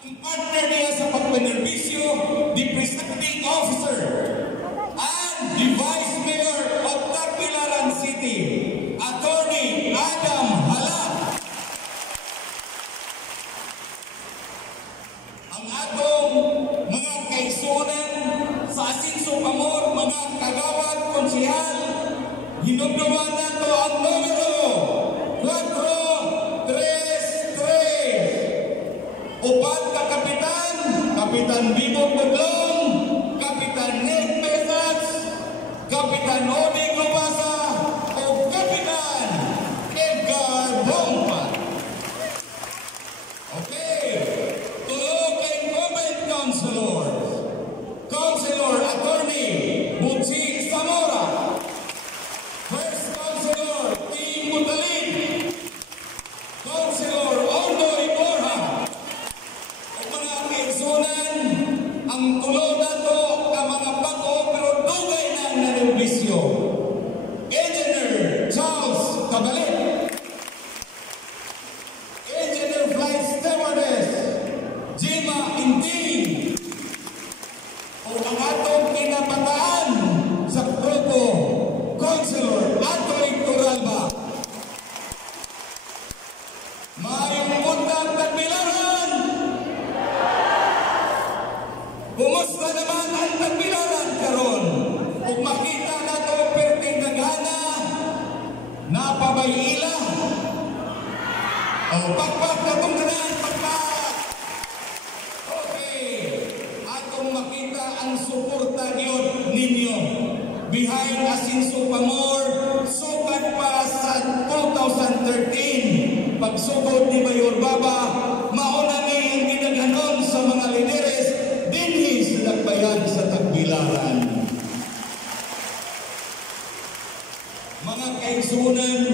Ang partner niya sa pagpanerbisyo, the presiding officer and the Vice Mayor of Tagbilaran City, Attorney Adam Hala. Ang atong mga kaigsunan sa Asinso Pamor, mga kagawad, konsihal, hinumduman nato ang numero 433. Upat ka kapitan, Kapitan Bibong Buglong, Kapitan Nick Pesas, Kapitan Odi Globasa, o Kapitan Edgar Bompa. Okay, tulog kay Comment Councilor, Councilor Attorney Butsi Zamora, First Councilor Tim Butalin, Councilor Ondoy Borja. Mga kaigsunan, ang tulo na to ka mga bago pero dugay na nanerbisyo. Engineer Charles Cabalet, Engineer Flight Stewardess Jima Inting, o ang atong kinabataan sa grupo, Councilor Atoy Turalba. Mayong untang Tagbilaran! Kumusta naman ang Tagbilaran karon? Kung makita na ito perting nagana, napabayila. O pakpak na itong ganan, pakpak! Okay, atong makita ang suporta ninyo. Behind Asinso Pamor, sukat pa sa 2013. Pagsugod ni Mayor Baba, mauna ang ginaganon sa mga lideres dinhi sa Nagbayan sa Tagbilaran. Mga kaigsunan,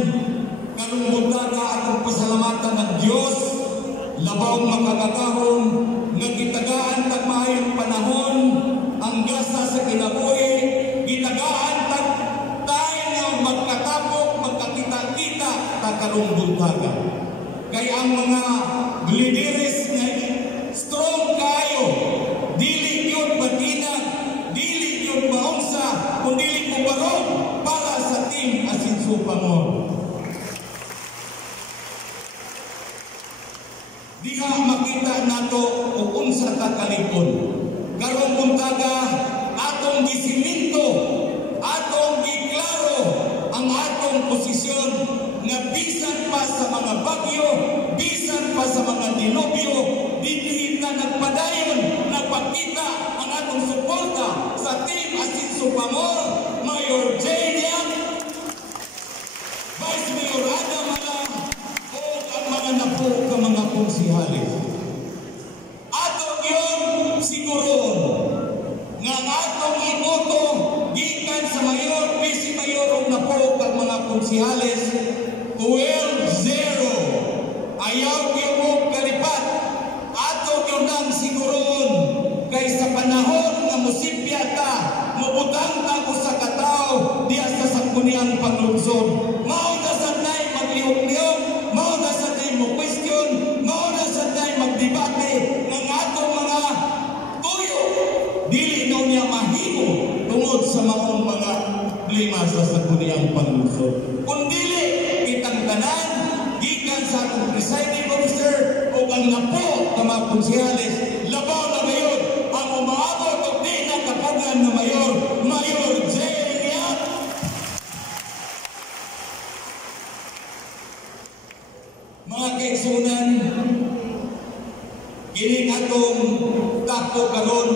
kanungutan na atong pasalamatan ng Diyos, labaw makagatahon, nagitagaan tagmayong panahon, ang gasa sa kinabuhi, gitagaan tayo nga magkatapok, magkakita-kita, takarong buntaga. Kaya ang mga lideres nga strong kayo, dili yun batinag, dili yun maunsa, kundi kubarong para sa Team Asinso Pamor. Diha makita nato o unsa ta kalipon. Karong buntaga atong gisiminto, atong giklaro ang atong posisyon nga bisan pa sa mga bagyo, bisan pa sa mga dilubyo, dinhi na nagpadayon, nagpakita ang atong suporta sa Team Asinso Pamor, Mayor Janian, Vice Mayor Adam Hala, o ang mga napo ka mga konsihalis. Atong yun siguron nga atong iboto gikan sa mayor, vice mayor o napo ka mga konsihalis 12-0. Ayaw niyo mo kalipat. Ato yun ang siguron. Kay sa panahon na musipya ka, mabutang ka ko sa katao, diya sa sakuniang panglungsod. Mauna sa tayo magliyok-liyok, mauna sa tayo mo-question, mauna sa tayo magdebate ng atong mga tuyo. Dili na niya mahimo tungod sa maong mga problema sa sakuniang panglungsod. Kung dili, kitang tanan, gikan sa atong presiding officer o ang napo na mga konsihalis, labaw na ngayon ang umaabot o di na kapugan na mayor, Mayor Janian. Mga kaigsunan, kining atong tapo karon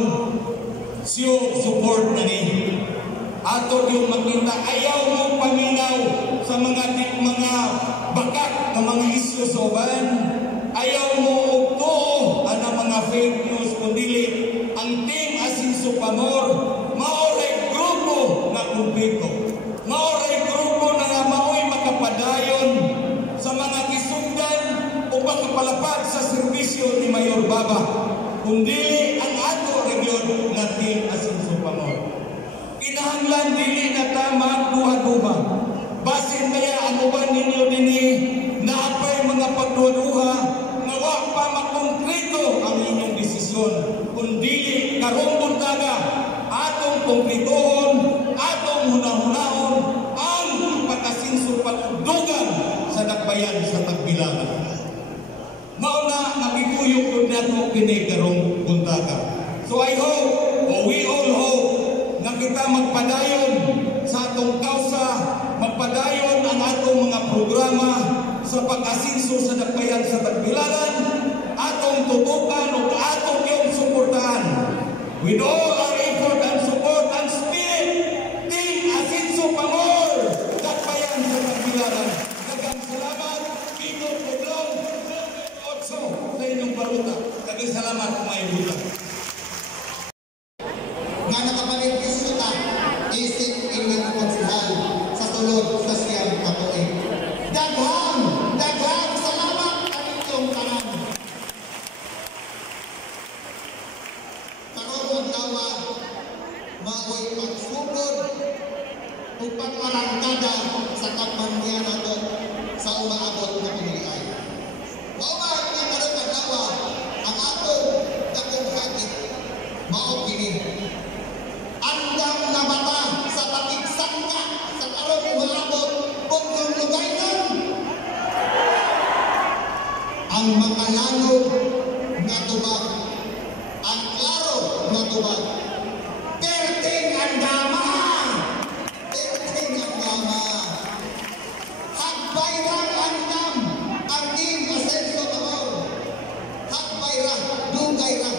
siyo support na ni. Ato yung makita, ayaw mo paminaw sa mga bakak ng mga isyu sa uban. Ayaw mo ugto ang mga fake news, kundi ang Team Asinso Pamor, maoray grupo na kumpleto. Maoray grupo na nga maoy makapadayon sa mga kisugdan o pagkapalapag sa serbisyo ni Mayor Baba, kundi ang ato region na Team Asinso Pamor. Kinahanglan dili na tama duha-duha. Basin kaya ang uban ninyo dinhi na apay mga pagduha-duha na wa pa makonkreto ang inyong kumplitohon, atong hunahunahon ang pagkasinso pagdugan sa dakbayan sa tagbilangan. Mauna nagikuyog ko nato kini karong buntaga. So I hope, or we all hope, na kita magpadayon sa atong kausa, magpadayon ang atong mga programa sa pag-asinso sa dakbayan sa tagbilangan, atong tutukan o atong yung suportahan. With all our effort and support and spirit, Team Asinso Pangor, dakbayan sa tagbilangan. Daghang salamat, Pino Pedrong, Otso, sa inyong baruta. Daghang salamat kung may buta. Nga nakapaligpis ta, isip inyong konsihal sa sulod sa siyang katuig. Daghang salamat ang inyong tanan. Karon dawa mao'y pagsugod o pagmarangkada sa kampanya nato sa umaabot na pamilya. Maumahan nga karon dawa ang atong dakong hakit mao kini. Andam na mata sa pakigsangka sa karon umaabot ug ng lugaynon. Ang makalalog nga tubag, ang klaro nga tubag, perting andama, perting andama. Hagbayrang andam ang Team Asinso Pangor. Hagbayrang, dugay ra.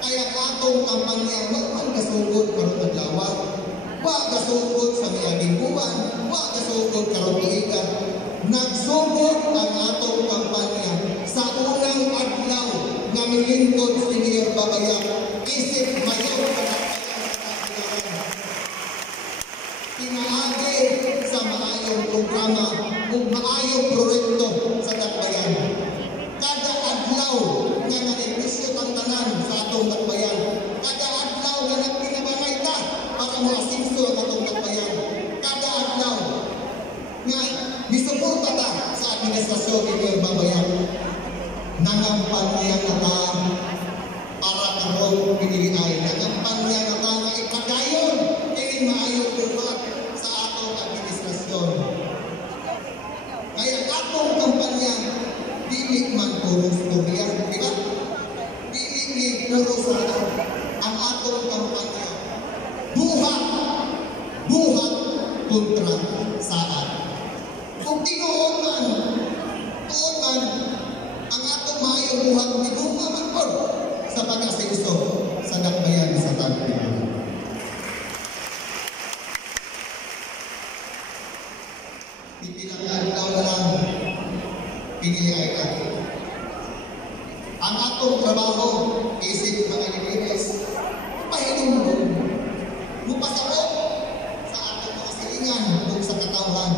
Kaya atong kampanya ang gasugod karon adlaw, wa gasugod sa miaging buwan, wa gasugod karon tuigan. Nagsugod ang atong kampanya sa unang adlaw nga milingkod si Mayor Babayag isip mayor pinaagi sa maayong programa ug maayong proyekto sa dakbayan. Kada adlaw nga naningisyo ang tanan sa atong dakbayan, kada adlaw nga nagpinabangay ta para maasinso ang atong dakbayan, kada adlaw nga misuporta ta sa administrasyon ni Mayor Babayag. Nangampanya na ta para karong piniliay, nangampanya na ta nga ipadayon kini maayong buhat sa atong administrasyon. Kaya atong kampanya dili man puro storya, di ba? Dili ni puro sana ang atong kampanya. Buhat kontra saan. Kung tinuod man ang atong maayong buhat ni Bunga man po sa pag-asinso sa dakbayan sa tagbilangan. Itinakadlaw na lang piniliay ka. Ang atong trabaho isip mga libiris, pahinumdum, mupasabot sa atong mga silingan o sa katawhan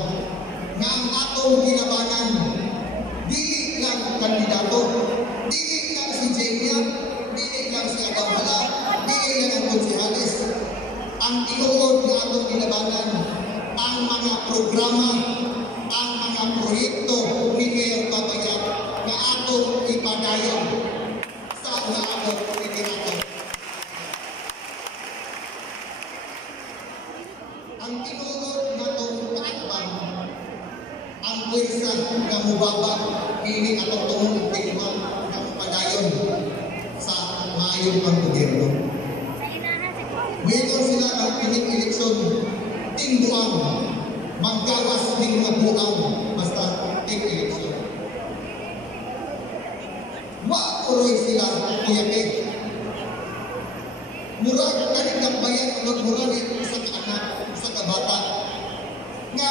nga ang atong ginabanan dili lang kandidato, dili lang si Jenia, dili lang si Agawala, dili lang ang konsehalis. Ang tinuod na atong ginabanan ang mga programa, ang mga proyekto ni Mayor Babayag na atong ipadayon sa umaabot ni nato. Ang tinuod na itong kaatbang ang pwersa na mubaba ini atong tungong tingwa ng padayon sa maayong panggobyerno. Mayroon sila ng pining eleksyon tingbuang maggawas ng mabuang basta ting eleksyon. Wa-uroy sila kuyapin. Murag kaning dakbayan ang murag sa anak, sa kabata nga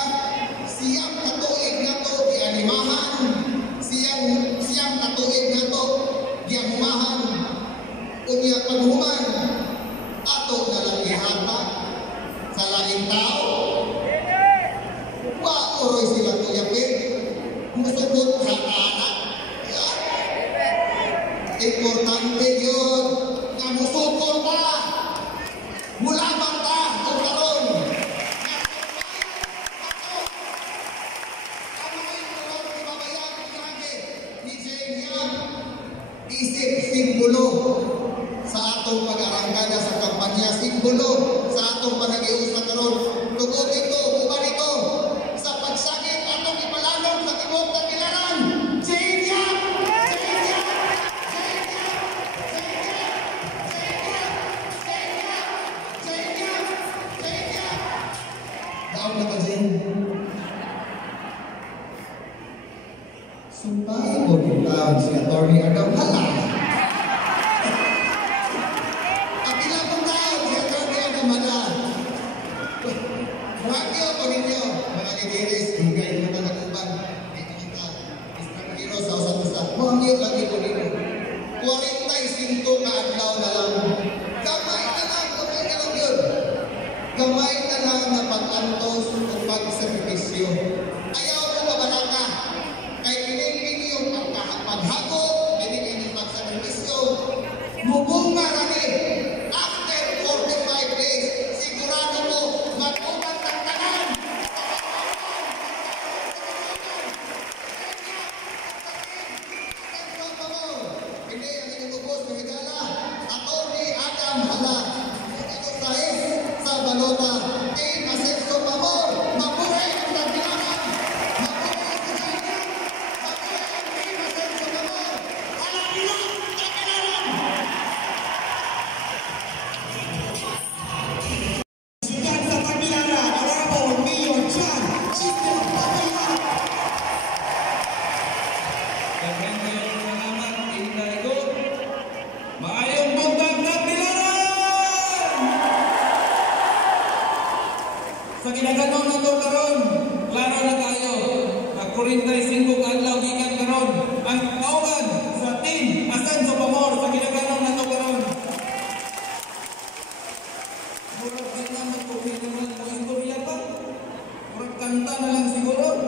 siyang katuig na to gianimahan, siyang katuig na to giamumahan o giapaghuman ato na lang ihata sa laing tao. Wa-uroy sila kuyapin. Musugot sa anak. Importante yun nga musukol ta, mulabang ta kung karon. Isip simbolo sa atong pag-arangkada sa kampanya, simbolo sa atong panagiusa karon. Tugutin ko, uban ito, sa pagsakit atong ipalalong sa tibuok Tagbilaran. Jenya! Jenya! Jenya! Jenya! Jenya! Jenya! Jenya! Daon na ka, Jen. Sumpay mo kita si Atty. Adam Hala. Gamay na lang na pag-antos o pag-sakripisyo. Ayaw mo mabalaka. Kay pinili yung paghago, pinili yung pagsakripisyo. Mubunga na ni. After 45 days, sigurado mo, mag-ubat ng tanan. Hindi ang inubos ng higala. Atty. Adam Hala. Balota, Team Ascenso Pamor, mabuhay ang Tagbilaran, mabuhay ang Tagbilaran, mabuhay ang Team Ascenso Pamor, Alabilang Tagbilaran! Sikat sa Tagbilaran, Arabo, Mayor Chan, Sister Papayan. Salamat, Indago. Maayong buntag Tagbilaran! Sa ginaganon na ito karon, klaro na tayo. Ang 45 adlaw gikan karon. Ang kauban sa Team Ascenso Pamor sa ginaganon na ito karon. Murag din na magpupili naman ang istorya pa. Murag kanta na lang siguro.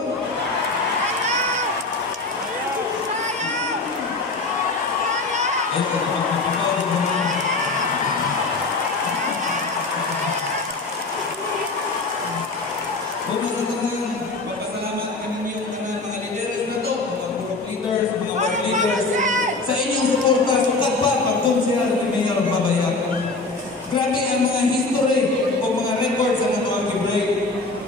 Papasalamat kami yung mga leaders na to, mga group leaders, mga ward leaders, sa inyong suporta, sukat pa, pagkonsihal ni Mayor Babayag. Grabe ang mga history o mga records sa mga tuwang i-break.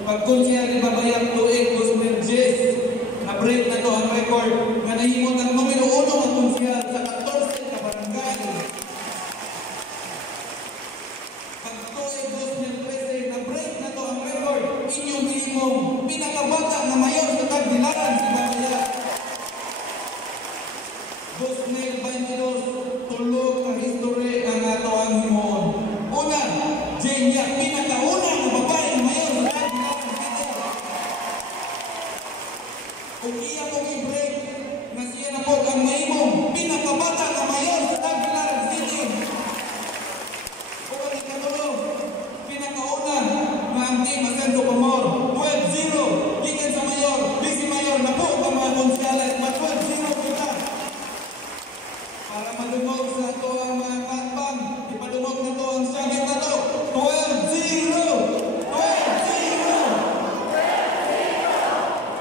Pagkonsihal ni Babayag tuig 2010, na-break na to ang record, nga nahimot ang numero 1 ang konsihal sa 14 ka barangay. Pag-tuig 2013, na-break na to ang record, inyong himong pinakabata na mayor sa Tagbilaran si Babayag. 2022, tulog ka history ang ato ang himon. Una, Jenya, pinakauna na babae na mayor sa Tagbilaran City. Kung iya mong i-break, na siya na po ang mahimong pinakabata na mayor sa Tagbilaran City. Kung ikatulog, pinakauna na ang Team Ascenso Pamor, 12-0, gikan sa mayor, busy mayor na po ang mga konsyales, ma 12-0 kita. Para madumog sa ito ang mga katbang, ipadumog na ito ang sabit na ito, 12-0! 12-0!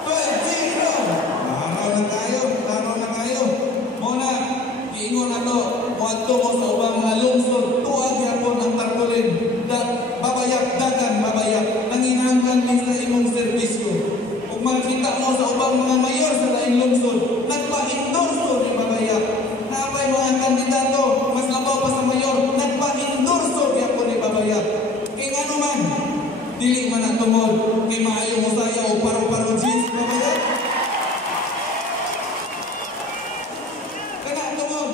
12-0! Laro na kayo. Muna, iingon na ito, muadto mo sa ubang mga lungsod, tuwag yapon ang tarpulin, Babayag, dagan, Babayag, nanginahanglan din sa imong serbisyo. Kung makita mo sa ubang mga mayor sa laing lungsod, nagpa-endorso ni Babayag. Napay mga kandidato, mas labaw pa sa mayor, nagpa-endorso yapon ni Babayag. Kaya ano man, dili man ang tumod, kay maayo mo saya o paro-paro jeans, Babayag. Kaya tumod,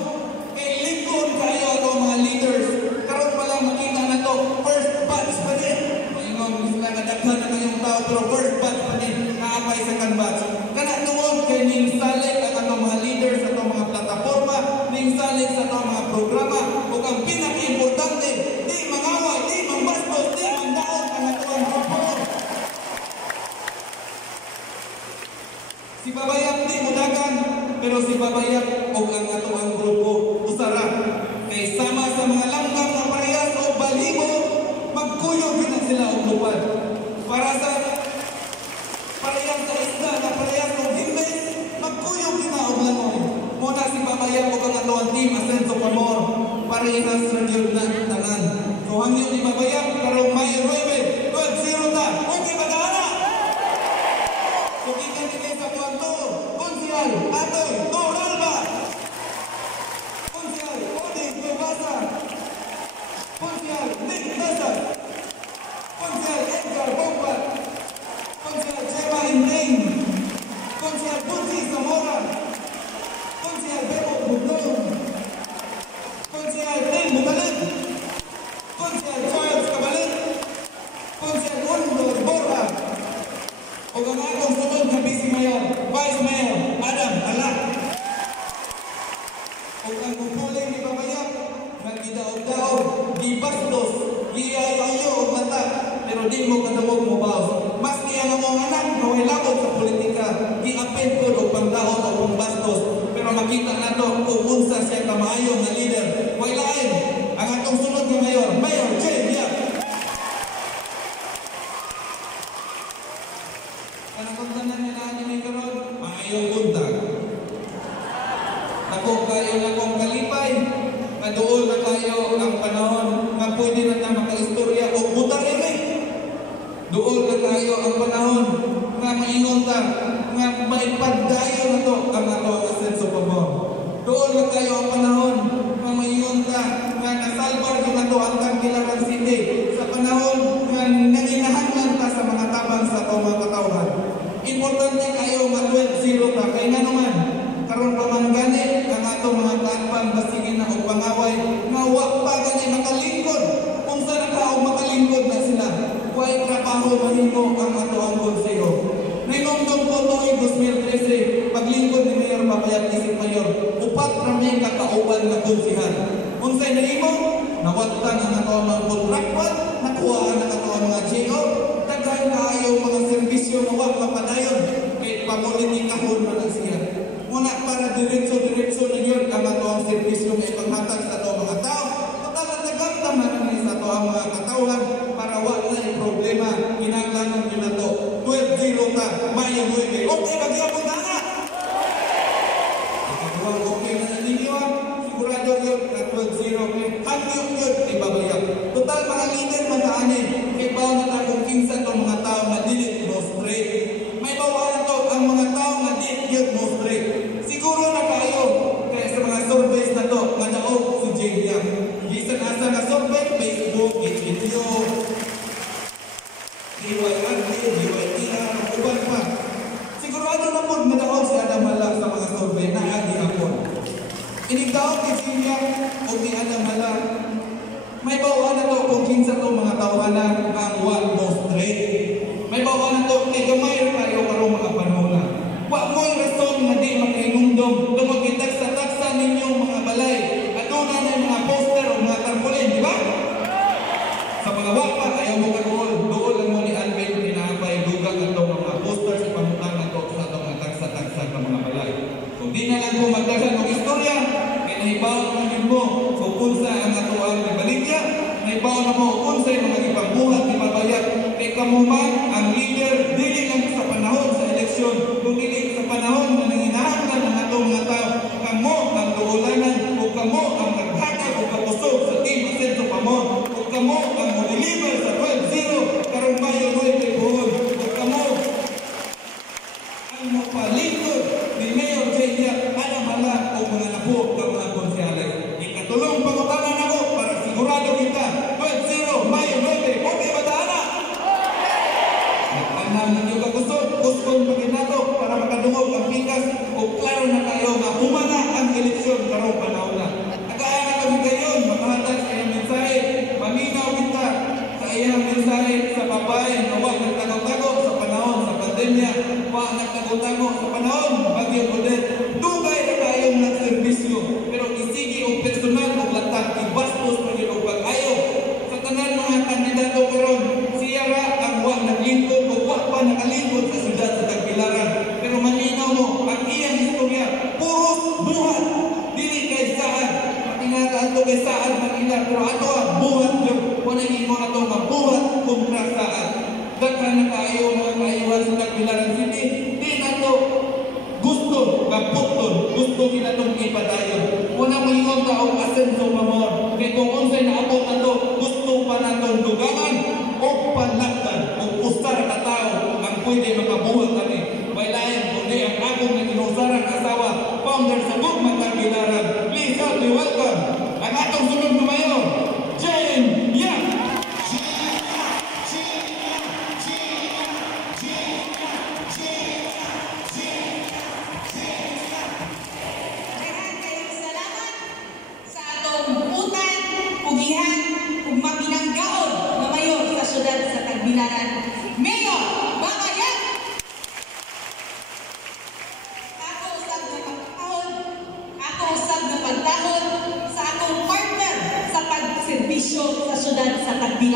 kay likod kayo ako mga leaders. Karon pa lang makita na to, first batch pa din. Mayroon sila nadaghan na kayong tao, pero first batch pa din, naapay second batch. Kaya tumod, kay ningsalik ang atong mga leaders, atong mga plataforma, ningsalik sa atong mga programa, o ang pinaka-importante, di mangaway, di mangbastos, di mangdaon ang atong support. Si Babayag di mudagan, pero si Babayag o ang atong grupo usara. Kay sama sa mga langgam na parehas o balibo, magkuyog na sila o lupad. Para sa parehas sa isda na parehas o himbes, magkuyog na o langoy. Muna si Babayag o ang atong Team Ascenso Pamor. parehas ra gyud na tanan. So hangyo ni babayag karong may 9, 12-0 ta. Okay ba ana? So gikan kini sa kwarto, konsyal, atoy, Toral ba? Konsyal, Odi, Bebasa. Konsyal, Nick Nasa. Konsyal, Edgar Bombat. Konsyal, Chema Inding. Konsyal, Bunsi Zamora. Konsyal, Bebo Budong. Konsyal, Tim Butalit. Konsyal, Charles Kabalit. Konsyal, Undor Borja. O ang akong sunod na Vice Mayor, Vice Mayor, Adam Alak. O ang kupuling ni Babayag, nagkidaog-daog, gibastos, giyayo o mata, pero di mo kadawog mo baos. Maski ang among anak na way labot sa politika, giapin ko o pangdaon o pangbastos, pero makita na to kung unsa siya kamaayong na leader. Way lain, ang atong sunod na Mayor, Mayor J. Yap. Kanang tanan nila ni karon, maayong buntag. Ako kayo na kong kalipay, kadoon na tayo ang panahon na pwede na na makaistorya o butang ini. Doon na tayo ang panahon na maingon ta, nga maipagdayo na to ang ato ang asenso pamor. Doon na tayo ang panahon na maingon ta, nga nasalbar yun na to ang Tagbilaran City sa panahon nga nanginahanglan ta sa mga tabang sa ato mga katawhan. Importante kayo ma-12-0 ta, kaya nga naman, karon pa man gani ang ato mga kaanpan basigin na og pangaway nga wa pa gani makalingkod kung saan ka og makalingkod na sila way trabaho mahimo ang ato ang konseyo. Nainumdum ko noong 2013 paglingkod ni Mayor Babayag isip Mayor upat rami kakauban na konsihan. Unsay nahimo nawatan ang ato mga kontraktual, nakuhaan ang ato mga GO, daghan kaayo mga serbisyo na wa mapadayon kay pamulitikahon man ang siya. Muna para diretso-diretso na yun ang ato ang servisyo may panghatag sa ato mga tao. Total at nagamdaman na sa ato ang mga katawhan para wala yung problema. Ginaglanan yun na to. 12-0 ka, Mayo 9. Okay, magyapon na nga! Ikaduang okay na naninyo sigurado yun na 12-0. Hanggang yun, ibabayag. Total mga leader mataanin. Kaya ba na takong kinsa itong mga tao na dilit mo straight. May bawa na to ang mga tao na dilit mo straight. Siguro na kayo kaya sa mga surveys na to madaog si Jenya. Gisan asa na survey, Facebook, video, DYRD, DYTR, uban pa. Sigurado na po madaog si Adam Hala sa mga survey na agi ako. Inigdaog ni Jenya o ni Adam Hala. May bawa na to kung kinsa to mga tawanan ang one mo straight. May bawa na to kay gamay kayo karong mga panahon na. Wa mo'y rason na di makainumdum tungod kitagsa-tagsa ninyong mga balay at una na mga poster o mga tarpaulin, di ba? Sa mga wapa, ayaw mo kadool. Doon lang mo ni Alvin pinapay dugang itong mga poster sa pamutang na to sa itong mga tagsa-tagsa ng mga balay. Kung di na lang po magdagan ng istorya, kaya nahibaw naman mo kung unsa ang atuang ni Baligya, nahibaw na mo kung unsa yung mga ipagbuhat ni Babayag. Kaya kamuman ang leader, dili lang sa panahon sa eleksyon, kung dili sa panahon na nanginahanglan ng atong mga tao, kamo ang duulanan o kamo ang naghatag o kapusog sa Team Asenso Pamor o kamo ang mo-deliver sa 12-0 karong Mayo 9 buhon o kamo ang mapalingkod ni Mayor Jenya Adam Hala o mga napo ng mga konsyales. Ikatulong pangutanan ako para sigurado kita 12-0 Mayo 9. Okay ba taana? Nagtanam ninyo kagusod, gusto pagkinato para makadungog ang pikas o klaro na kayo na humana ang eleksyon karong panahon na. Nagaan na kami kayo, makahatag sa iyang mensahe, maminaw kita sa iyang mensahe sa babae na huwag nagtagaw-tago sa panahon sa pandemya, huwag nagtagaw-tago sa panahon, bagyo poder, dugay na kayong nagservisyo, pero isigi o personal o latag, ibastos pa rin o pag-ayo. Sa tanan mga kandidato karon, siya ra ang huwag naglingkod o huwag pa nakalingkod sa siyudad sa Tagbilaran. Pero malinaw mo, ang iyang istorya, puros buhat, dili kay saan, patinata ato kay saan Manila, pero ato ang buhat yun, kung naging mo na ito mabuhat kontra saan. Daghan na kayo mga kaiwan sa Tagbilaran City, di na ito gusto, kaputon, gusto sila itong ipadayon. Una mo yung taong Asenso Pamor,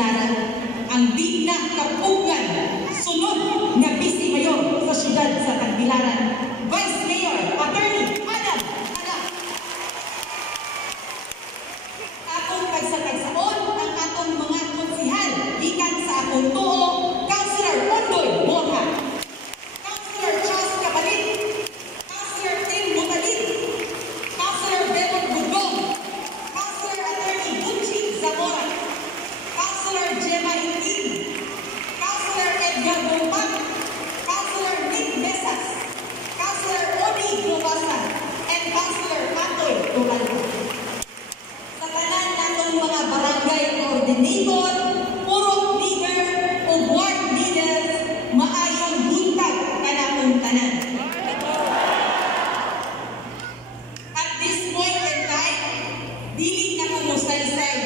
Tagbilaran, ang di na kapugan sunod nga Vice Mayor sa siyudad sa Tagbilaran, Vice Mayor Attorney Adam Ada. Atong pagsatagsaon ang atong mga konsihal gikan sa atong tuo, Councilor Ondoy Borja, Councilor Charles Cabalit, Councilor Tim Mutalit, Councilor Bebon Budgong, Councilor Attorney Gucci Zamora, Councilor Gemma Intin, Councilor Edgar Bombat, Councilor Nick Besas, Councilor Odi Gubasa, and Councilor Matoy Dugaldo. Sa tanan natong mga barangay coordinator, purok leader o ward leaders, maayong buntag kanatong tanan. At this point in time, dili na kumusaysay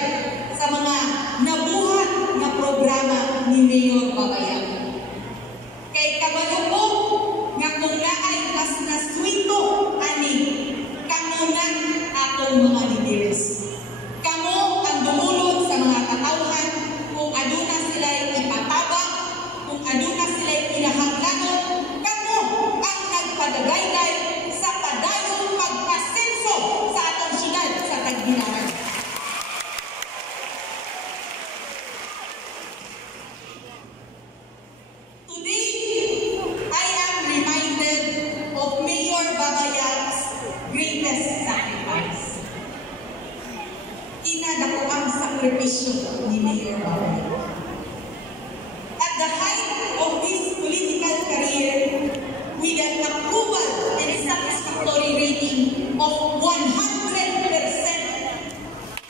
sa mga nabuhat na programa ni Mayor Babayang. Kay kabalo ko nga kung naay mas naswito ani kamunan atong mga lideres. Kamo ang dumulog sa mga katawhan kung aduna sila'y ipatabang, kung aduna sila'y kinahanglanon, kamo ang nagpadagaygay sa padayong pagpasenso sa atong syudad sa Tagbilaran. Today, I am reminded of Mayor Babayang's greatest sacrifice. Inadako ang sakripisyo ni Mayor Babayang. At the height of his political career, with an approval and a satisfactory rating of 100%,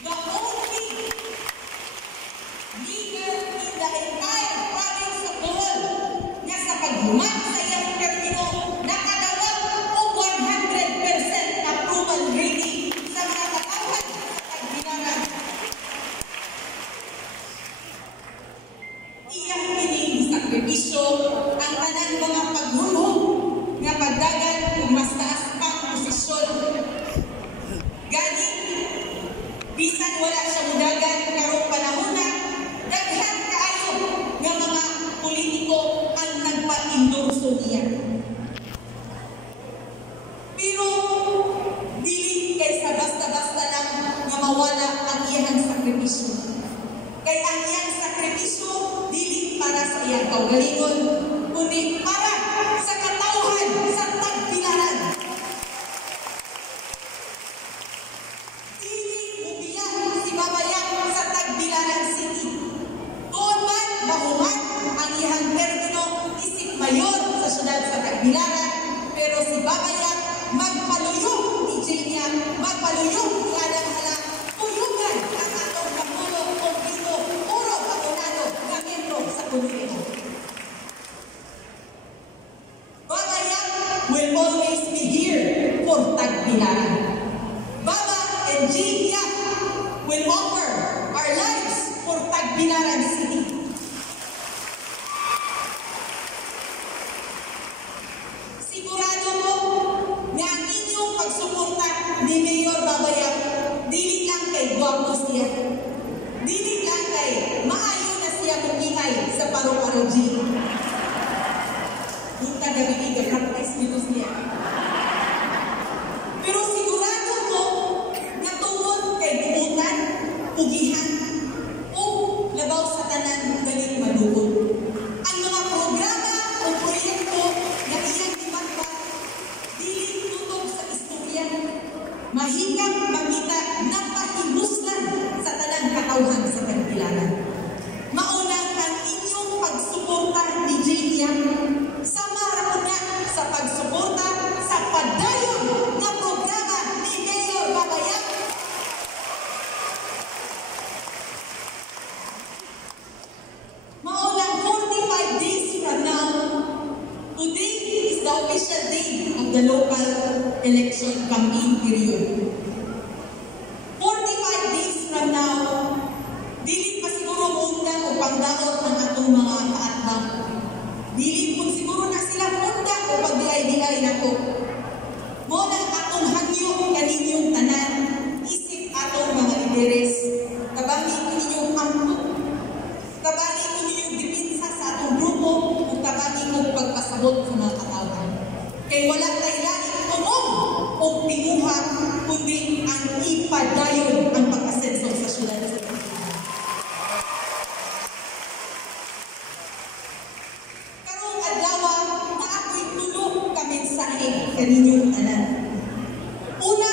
the only leader in the entire province of Bohol nga sa paghuman sa iyang termino nakadawat og 100% approval rating sa mga katawhan sa Tagbilaran. Iyang kining sakripisyo ang tanan mga paghulog nga pagdagan ug mas taas pang posisyon. Gani, bisan wala siya mudagan karong panahona, daghan kaayo nga mga politiko ang nagpa-endorso niya. Pero dili kay sa basta-basta lang nga mawala ang iyang sakripisyo. Kay ang iyang sakripisyo dili para sa iyang kaugalingon, kundi para sa katawhan sa Tagbilaran. Dili mubiyak si Babayang sa Tagbilaran City. Doon man mahuman ang iyang termino isip mayor sa syudad sa Tagbilaran, pero si Babayang magpaluyong ni Jenia, magpaluyong ni Adam Hala, tuyugan ang atong Pangulo kung ito puro pakunado na miyembro sa Kongreso. Babayang will always be here for Tagbilaran. Baba and Jenia will offer our lives for Tagbilaran City. Sigurado ko nga ang inyong pagsuporta ni Mayor Babayang dili lang kay gwapo siya, dili lang kay maayo na siya mungingay sa paro-paro G. Bunta gabi practice dito siya. Pero sigurado ko nga tungod kay buutan, pugihan, o labaw sa tanan galing madukot. Ang mga programa o proyekto na iyang imatbat, dili tutok sa istorya, mahikap makita na pahimuslan sa tanang katawhan sa Tagbilaran. Maunang ang inyong pagsuporta ni Jenia, sama ra na sa pagsuporta sa padayon na programa ni Mayor Babayang. Maunang 45 days from now, today is the official day of the local election campaign period. 45 days from now, dili pa siguro mundang o pangdaot ng atong mga kaatbang. Dili po siguro na sila mundang o pag-diay-diay na ko. Mo na atong hangyo kaninyong tanan, isip atong mga lideres, kabangi ninyong ampo. pasabot sa mga katawan. Kay wala tayo laging tumong o tinguha, kundi ang ipadayon ang pagkasenso sa syudad sa Pilipinas. Karong adlaw na ako'y tulong kamensahe kaninyong tanan. Una,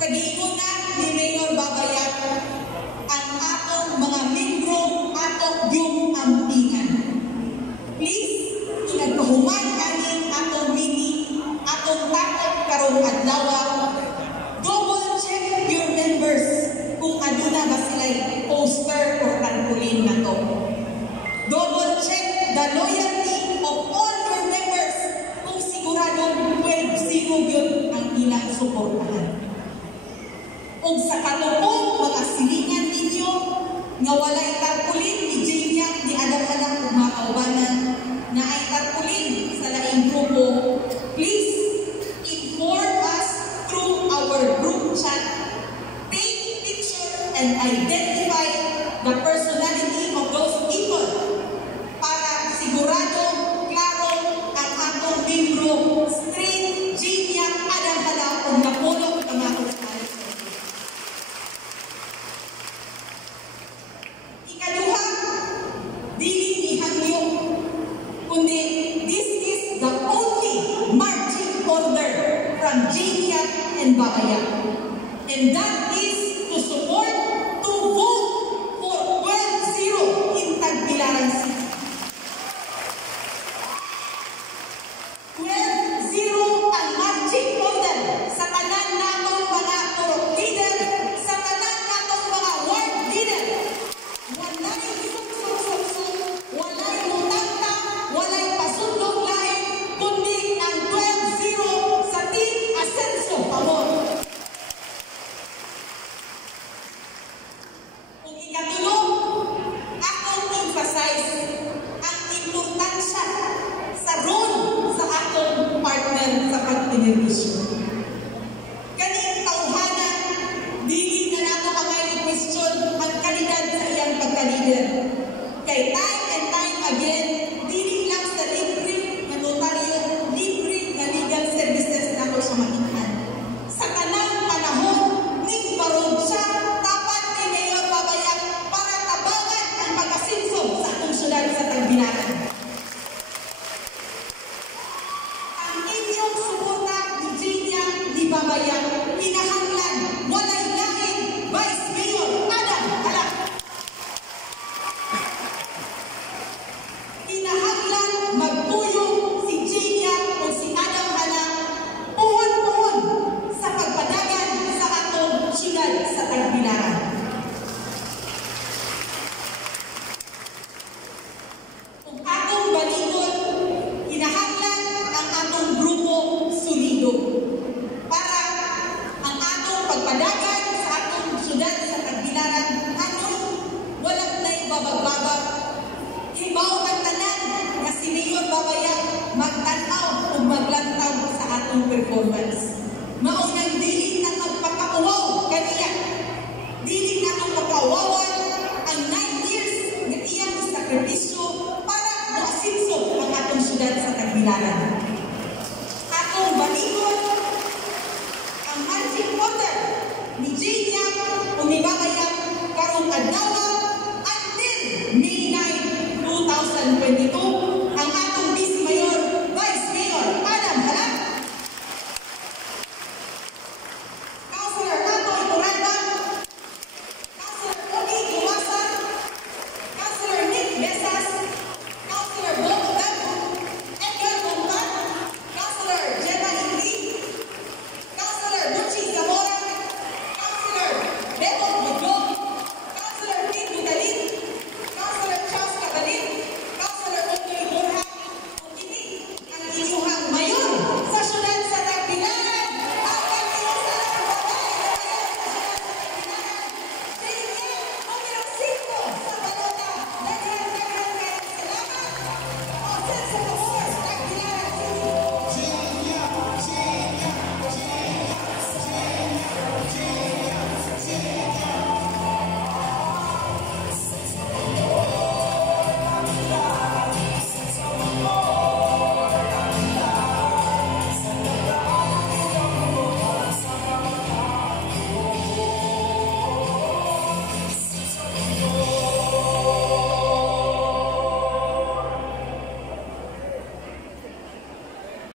sa giinguna ni Mayor Babayag, ang atong mga membro atong yung ampingan. Please, inagpahuman kanin atong meeting, atong takot karong adlaw, double check your members kung aduna ba sila'y poster o tarpaulin na to. Double check the loyalty of all your members kung siguradong 12-0 yun ang ilang suportahan. Kung sa katupong mga silingan ninyo nga walay tarpaulin ni Jania ni Adam-Adam kung makaubanan na ay tarpaulin sa laing grupo, please inform us through our group chat. Take picture and identify the personality of those people para sigurado, klaro ang atong membro straight Jania Adam-Adam kung napulog ang mga kusalit. Ikaduha, dili ihangyo, kundi this is the only marching order from Jania and Babayag. And that is to support, to vote for 12-0 in Tagbilaran City. 12-0 ang marching order sa tanan natong mga turok leader, sa tanan natong mga ward leader. Walay suksok-suksok, walay mutanta, walay pasundong lain, kundi ang 12-0 sa Team Asenso Pamor. Kung ikatulong, akong emphasize ang importansya sa role sa akong partner sa pagpinervisyon. Kaning tawhanan, dili na nato kamay question ang kalidad sa iyang pagka-leader. Kay time and time again, dili lang sa libre na notaryo, libre na legal services nato sa makitaan. Sa kanang panahon, ning barog siya, tapat ni Mayor Babayag para tabangan ang pagkasinsog sa atong syudad sa Tagbilaran. Ang inyong suporta ni Jania ni Babayag, kinahanglan, walay lain, Vice Mayor Adam Halak. Kinahanglan magpuyong si Jania o si Adam Halak, puhon-puhon sa pagpadagan sa atong syudad sa Tagbilaran. Kung atong baligon, kinahanglan ang atong grupo solido para ang atong pagpadagan sa atong syudad sa Tagbilaran walang naibabag-babag. Hibaw ang tanan na si Mayor Babayag magtanaw o maglantaw sa atong performance. Maunang dili na magpakauwaw kaniya. Dili na ang pagkauwawan ang 9 years na iyang sakripisyo para maasinso ang atong syudad sa Tagbilaran. Atong baligon ang marching order ni Jania o ni Babayag karong adlaw